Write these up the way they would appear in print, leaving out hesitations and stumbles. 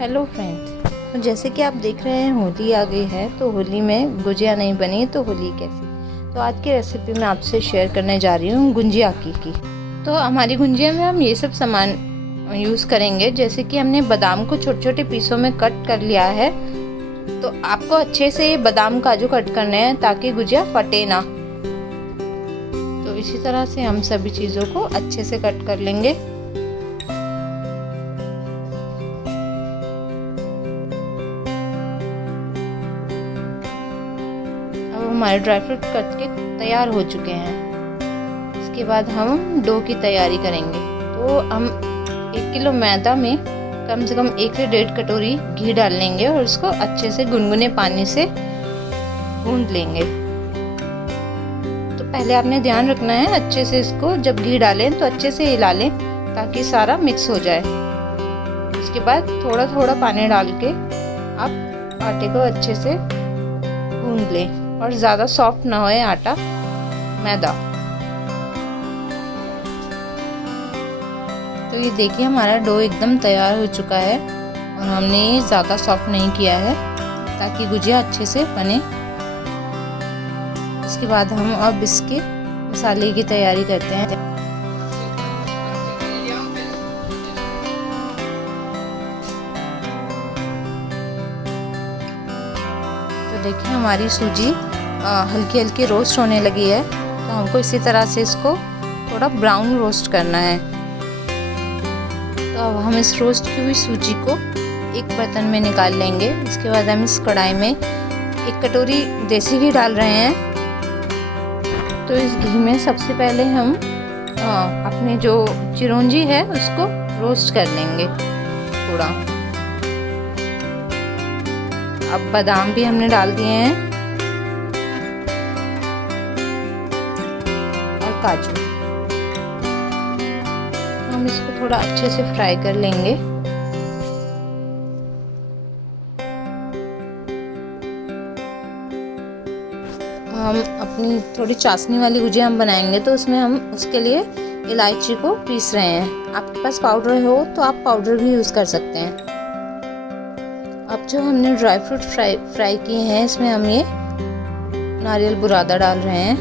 Hello friends, तो जैसे कि आप देख रहे हैं होली आ गई है। तो होली में गुजिया नहीं बनी तो होली कैसी। तो आज की रेसिपी मैं आपसे शेयर करने जा रही हूँ गुंजिया की। तो हमारी गुंजिया में हम ये सब सामान यूज़ करेंगे। जैसे कि हमने बादाम को छोटे छोटे पीसों में कट कर लिया है। तो आपको अच्छे से बादाम काजू कट करने हैं ताकि गुजिया फटे ना। तो इसी तरह से हम सभी चीज़ों को अच्छे से कट कर लेंगे। हमारे ड्राई फ्रूट कट के तैयार हो चुके हैं। इसके बाद हम डो की तैयारी करेंगे। तो हम 1 किलो मैदा में कम से कम 1 से 1.5 कटोरी घी डाल लेंगे और उसको अच्छे से गुनगुने पानी से गूंद लेंगे। तो पहले आपने ध्यान रखना है अच्छे से इसको जब घी डालें तो अच्छे से हिला लें ताकि सारा मिक्स हो जाए। उसके बाद थोड़ा थोड़ा पानी डाल के आप आटे को अच्छे से गूंद लें और ज़्यादा सॉफ्ट ना होए आटा मैदा। तो ये देखिए हमारा डो एकदम तैयार हो चुका है और हमने ये ज़्यादा सॉफ्ट नहीं किया है ताकि गुजिया अच्छे से बने। इसके बाद हम अब इसके मसाले की तैयारी करते हैं। तो देखिए हमारी सूजी हल्की हल्की रोस्ट होने लगी है। तो हमको इसी तरह से इसको थोड़ा ब्राउन रोस्ट करना है। तो अब हम इस रोस्ट की हुई सूजी को एक बर्तन में निकाल लेंगे। इसके बाद हम इस कढ़ाई में 1 कटोरी देसी घी डाल रहे हैं। तो इस घी में सबसे पहले हम अपने जो चिरौंजी है उसको रोस्ट कर लेंगे थोड़ा। अब बादाम भी हमने डाल दिए हैं और काजू। हम इसको थोड़ा अच्छे से फ्राई कर लेंगे। हम अपनी थोड़ी चाशनी वाली गुजिया हम बनाएंगे तो उसमें हम उसके लिए इलायची को पीस रहे हैं। आपके पास पाउडर हो तो आप पाउडर भी यूज़ कर सकते हैं। अब जो हमने ड्राई फ्रूट फ्राई किए हैं इसमें हम ये नारियल बुरादा डाल रहे हैं।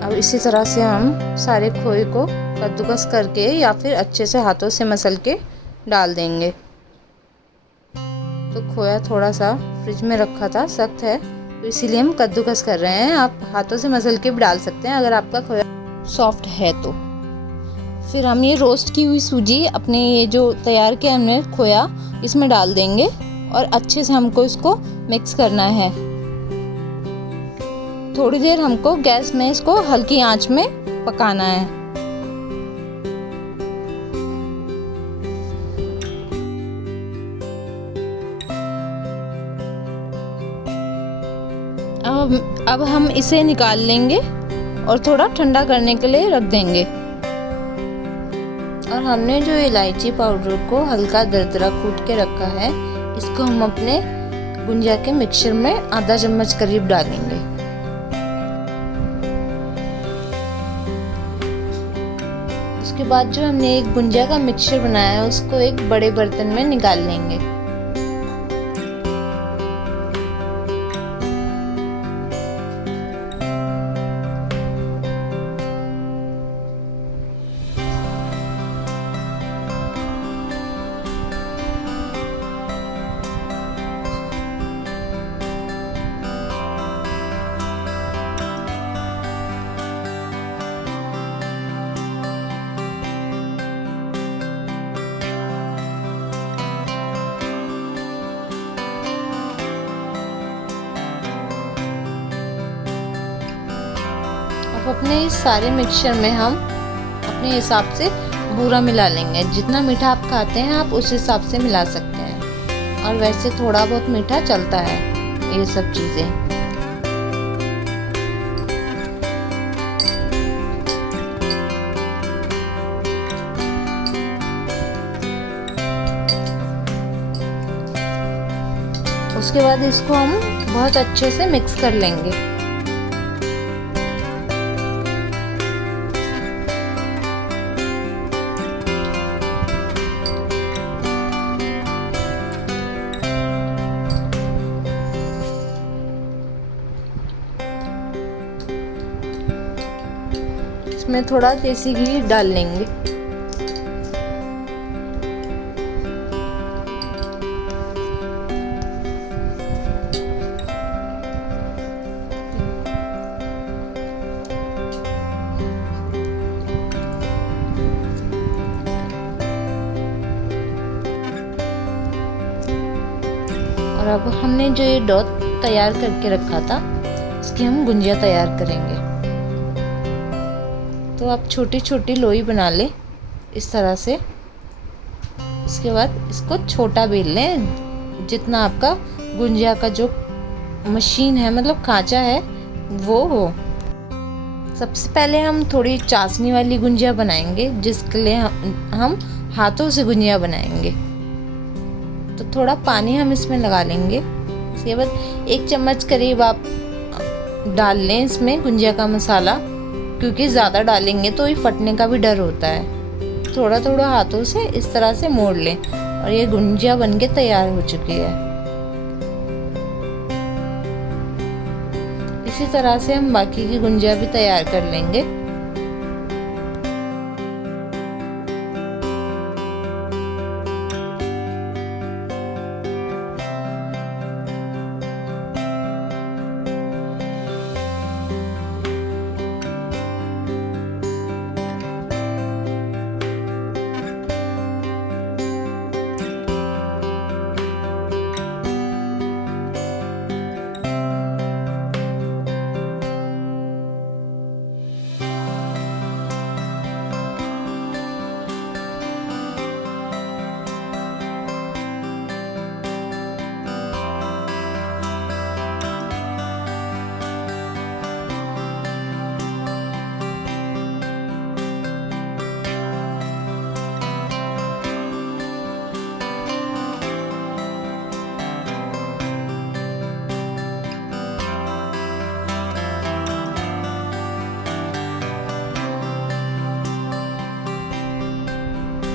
अब इसी तरह से हम सारे खोए को कद्दूकस करके या फिर अच्छे से हाथों से मसल के डाल देंगे। तो खोया थोड़ा सा फ्रिज में रखा था, सख्त है तो इसीलिए हम कद्दूकस कर रहे हैं। आप हाथों से मसल के भी डाल सकते हैं अगर आपका खोया सॉफ्ट है तो। फिर हम ये रोस्ट की हुई सूजी अपने ये जो तैयार किया हमने खोया इसमें डाल देंगे और अच्छे से हमको इसको मिक्स करना है। थोड़ी देर हमको गैस में इसको हल्की आंच में पकाना है। अब हम इसे निकाल लेंगे और थोड़ा ठंडा करने के लिए रख देंगे। और हमने जो इलायची पाउडर को हल्का दरदरा कूट के रखा है इसको हम अपने गुंजिया के मिक्सचर में आधा चम्मच करीब डालेंगे। उसके बाद जो हमने एक गुंजिया का मिक्सचर बनाया है उसको एक बड़े बर्तन में निकाल लेंगे। अब अपने इस सारे मिक्सचर में हम अपने हिसाब से बूरा मिला लेंगे। जितना मीठा आप खाते हैं आप उस हिसाब से मिला सकते हैं। और वैसे थोड़ा बहुत मीठा चलता है ये सब चीज़ें। उसके बाद इसको हम बहुत अच्छे से मिक्स कर लेंगे। इसमें थोड़ा देसी घी डाल लेंगे। और अब हमने जो ये डो तैयार करके रखा था, इसकी हम गुंजिया तैयार करेंगे। तो आप छोटी छोटी लोई बना लें इस तरह से। इसके बाद इसको छोटा बेल लें, जितना आपका गुंजिया का जो मशीन है, मतलब खांचा है, वो हो। सबसे पहले हम थोड़ी चाशनी वाली गुंजिया बनाएंगे, जिसके लिए हम हाथों से गुंजिया बनाएंगे। तो थोड़ा पानी हम इसमें लगा लेंगे। इसके बाद 1 चम्मच करीब आप डाल लें इसमें गुंजिया का मसाला, क्योंकि ज़्यादा डालेंगे तो ये फटने का भी डर होता है। थोड़ा थोड़ा हाथों से इस तरह से मोड़ लें और ये गुंजिया बनके तैयार हो चुकी है। इसी तरह से हम बाकी की गुंजिया भी तैयार कर लेंगे।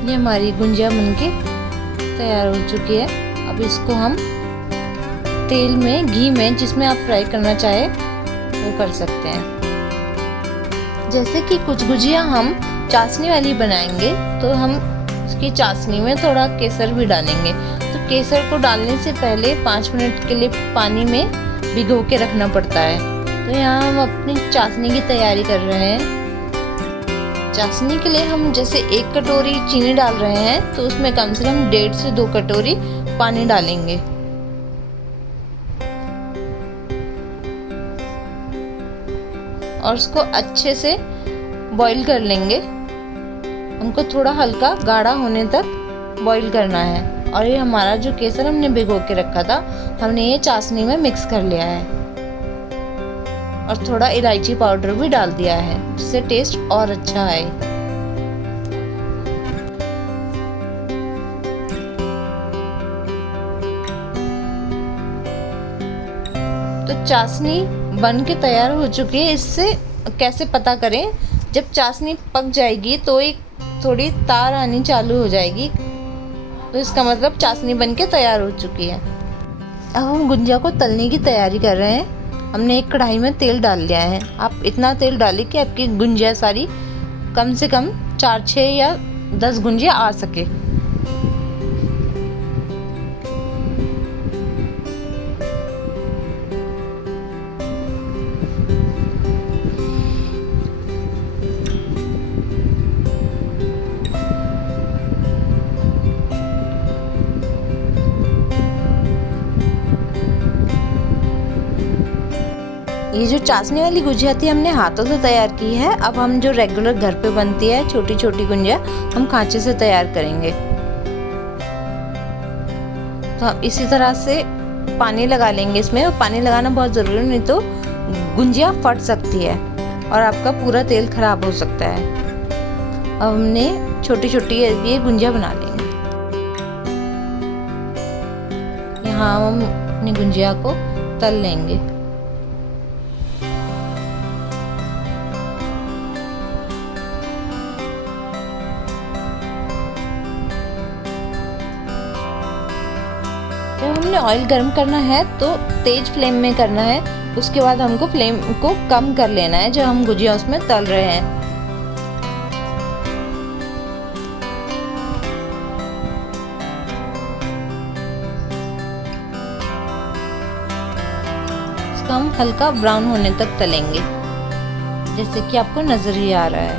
ये हमारी गुंजिया बनके तैयार हो चुकी है। अब इसको हम तेल में, घी में, जिसमें आप फ्राई करना चाहे वो कर सकते हैं। जैसे कि कुछ गुजिया हम चाशनी वाली बनाएंगे, तो हम उसकी चाशनी में थोड़ा केसर भी डालेंगे। तो केसर को डालने से पहले 5 मिनट के लिए पानी में भिगो के रखना पड़ता है। तो यहाँ हम अपनी चाशनी की तैयारी कर रहे हैं। चाशनी के लिए हम जैसे 1 कटोरी चीनी डाल रहे हैं, तो उसमें कम से कम 1.5 से 2 कटोरी पानी डालेंगे। और उसको अच्छे से बॉईल कर लेंगे। उनको थोड़ा हल्का गाढ़ा होने तक बॉईल करना है। और ये हमारा जो केसर हमने भिगो के रखा था, हमने ये चाशनी में मिक्स कर लिया है। और थोड़ा इलायची पाउडर भी डाल दिया है, जिससे टेस्ट और अच्छा आए। तो चाशनी बन के तैयार हो चुकी है। इससे कैसे पता करें? जब चाशनी पक जाएगी तो एक थोड़ी तार आनी चालू हो जाएगी, तो इसका मतलब चाशनी बन के तैयार हो चुकी है। अब हम गुंजिया को तलने की तैयारी कर रहे हैं। हमने एक कढ़ाई में तेल डाल लिया है। आप इतना तेल डालें कि आपकी गुंजिया सारी कम से कम 4, 6 या 10 गुंजिया आ सके। ये जो चाशनी वाली गुंजिया थी हमने हाथों से तैयार की है। अब हम जो रेगुलर घर पे बनती है छोटी छोटी गुंजिया, हम खांचे से तैयार करेंगे। तो हम इसी तरह से पानी लगा लेंगे इसमें। और पानी लगाना बहुत ज़रूरी, नहीं तो गुंजिया फट सकती है और आपका पूरा तेल खराब हो सकता है। अब हमने छोटी छोटी ये गुंजिया बना लेंगे। यहाँ हम अपनी गुंजिया को तल लेंगे। जब हमने ऑयल गर्म करना है तो तेज फ्लेम में करना है। उसके बाद हमको फ्लेम को कम कर लेना है जब हम गुजिया उसमें तल रहे हैं। इसको हम हल्का ब्राउन होने तक तलेंगे, जैसे कि आपको नजर ही आ रहा है।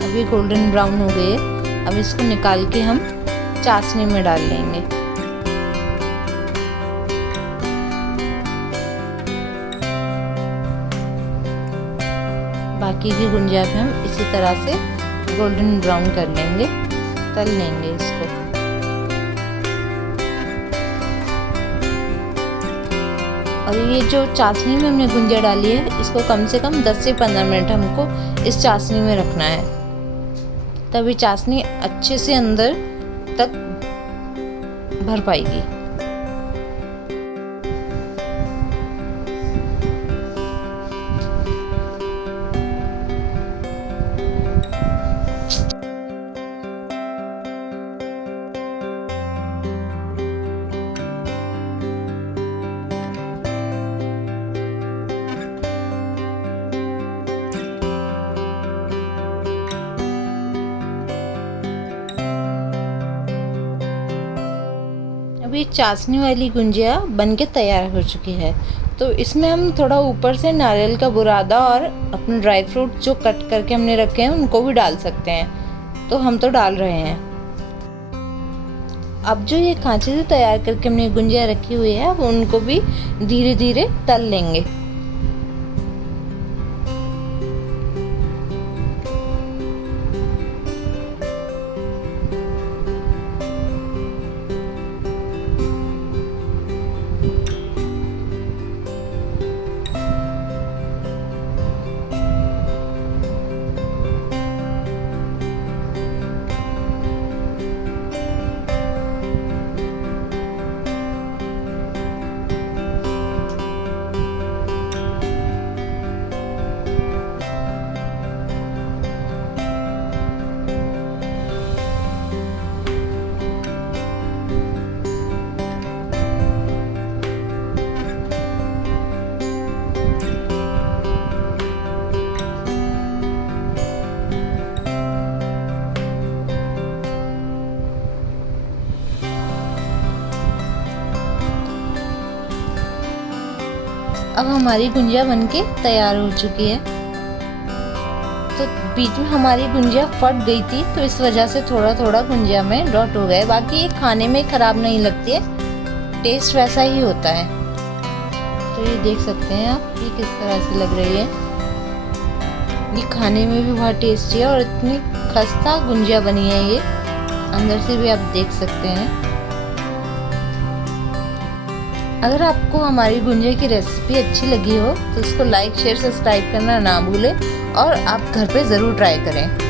अभी गोल्डन ब्राउन हो गए। अब इसको निकाल के हम चाशनी में डाल लेंगे। बाकी की गुंजिया भी हम इसी तरह से गोल्डन ब्राउन कर लेंगे, तल लेंगे इसको। और ये जो चाशनी में हमने गुंजिया डाली है, इसको कम से कम 10 से 15 मिनट हमको इस चाशनी में रखना है, तभी चाशनी अच्छे से अंदर तक भर पाएगी। अभी चाशनी वाली गुंजिया बनके तैयार हो चुकी है। तो इसमें हम थोड़ा ऊपर से नारियल का बुरादा और अपने ड्राई फ्रूट जो कट करके हमने रखे हैं उनको भी डाल सकते हैं, तो हम तो डाल रहे हैं। अब जो ये खांचे से तैयार करके हमने गुंजिया रखी हुई है, अब उनको भी धीरे धीरे तल लेंगे। अब हमारी गुंजिया बनके तैयार हो चुकी है। तो बीच में हमारी गुंजिया फट गई थी, तो इस वजह से थोड़ा थोड़ा गुंजिया में डॉट हो गए। बाकी ये खाने में खराब नहीं लगती है, टेस्ट वैसा ही होता है। तो ये देख सकते हैं आप, ये किस तरह से लग रही है। ये खाने में भी बहुत टेस्टी है और इतनी खस्ता गुंजिया बनी है ये, अंदर से भी आप देख सकते हैं। अगर आपको हमारी गुंजिया की रेसिपी अच्छी लगी हो तो इसको लाइक, शेयर, सब्सक्राइब करना ना भूलें और आप घर पे ज़रूर ट्राई करें।